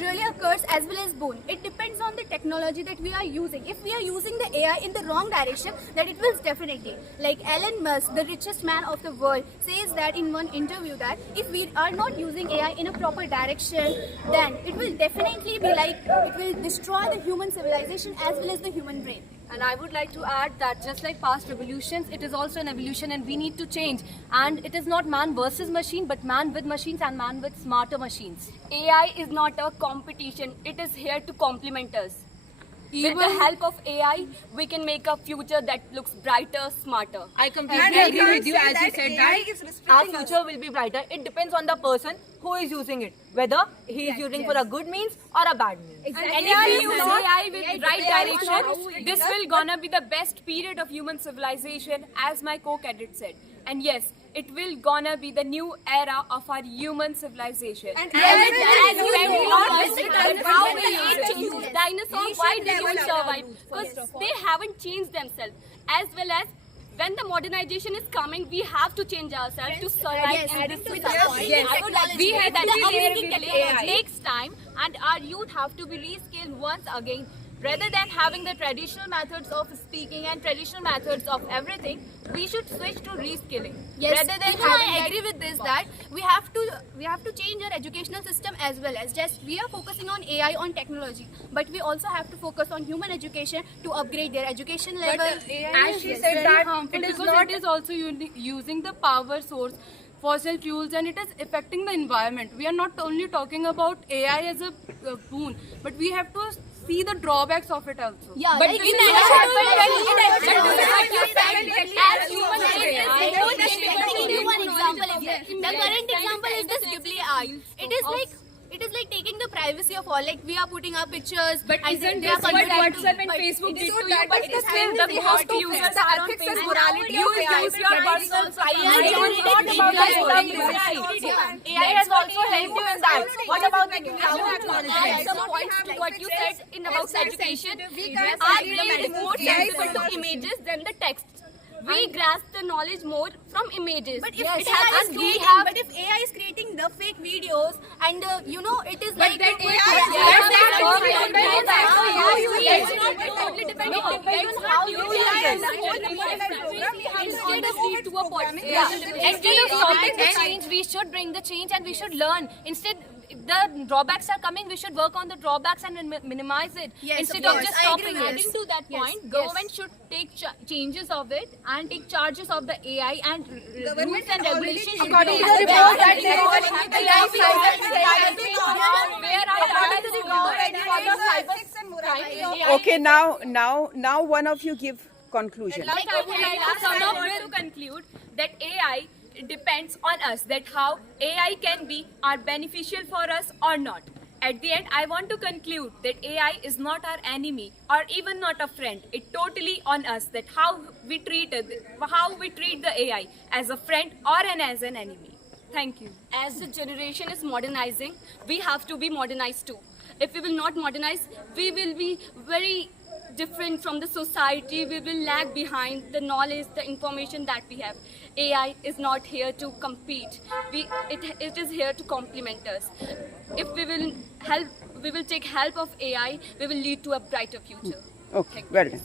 really a curse as well as boon. It depends on the technology that we are using. If we are using the AI in the wrong direction, then it will definitely. Like Elon Musk, the richest man of the world, says that in one interview that if we are not using AI in a proper direction, then it will definitely be like it will destroy the human civilization as well as the human brain. And I would like to add that just like past revolutions, it is also an evolution and we need to change. And it is not man versus machine, but man with machines and man with smarter machines. AI is not a competition, it is here to complement us. With the help of AI, we can make a future that looks brighter, smarter. I completely agree with you as you said that our future will be brighter. It depends on the person who is using it, whether he is using for a good means or a bad means. And if we use AI with right direction, this will gonna be the best period of human civilization, as my co-cadet said. And yes, it will gonna be the new era of our human civilization. And how we need to use dinosaurs, why they don't survive? Because they haven't changed themselves. As well as when the modernization is coming, we have to change ourselves to survive in this society. I would like to We that it takes time, and our youth have to be reskilled once again. Rather than having the traditional methods of speaking and traditional methods of everything, we should switch to reskilling. Yes, rather than even I agree with this that we have to change our educational system as well as just we are focusing on AI on technology, but we also have to focus on human education to upgrade their education level. As she said that it is not, it is also using the power source, fossil fuels, and it is affecting the environment. We are not only talking about AI as a boon, but we have to see the drawbacks of it also. Yeah, But like in one example is there. The current example is this Ghibli art. It is like taking the privacy of all. Like we are putting our pictures, But and isn't they are this what contributing. WhatsApp and But Facebook it did is to so you? that But it is still still the most users are on Facebook. You use your personal AI has also helped you in that. What about the some points to what you said in about education. Our brain is more sensitive to images than the text. We grasp the knowledge more from images. But if Yes. AI is And creating, we have but if AI is creating the fake videos and it is But like that AI totally depends on how you instead of lead to a point. Instead of stopping the change, we should bring the change and we should learn. Instead, the drawbacks are coming, we should work on the drawbacks and minimize it. Yes, instead of of course. just I agree stopping with it. this. Adding to that point, government should take changes of it and take charges of the AI and rules and regulations. According to the report that Okay, now one of you give conclusion. Like I would like to sum up to conclude that AI depends on us, that how AI can be our beneficial for us or not. At the end, I want to conclude that AI is not our enemy or even not a friend. It totally on us that how we treat the AI as a friend or as an enemy. Thank you. As the generation is modernizing, we have to be modernized too. If we will not modernize, we will be very different from the society. We will lag behind the knowledge, the information that we have. AI is not here to compete. It is here to complement us. If we will take help of AI, we will lead to a brighter future. Okay, well done.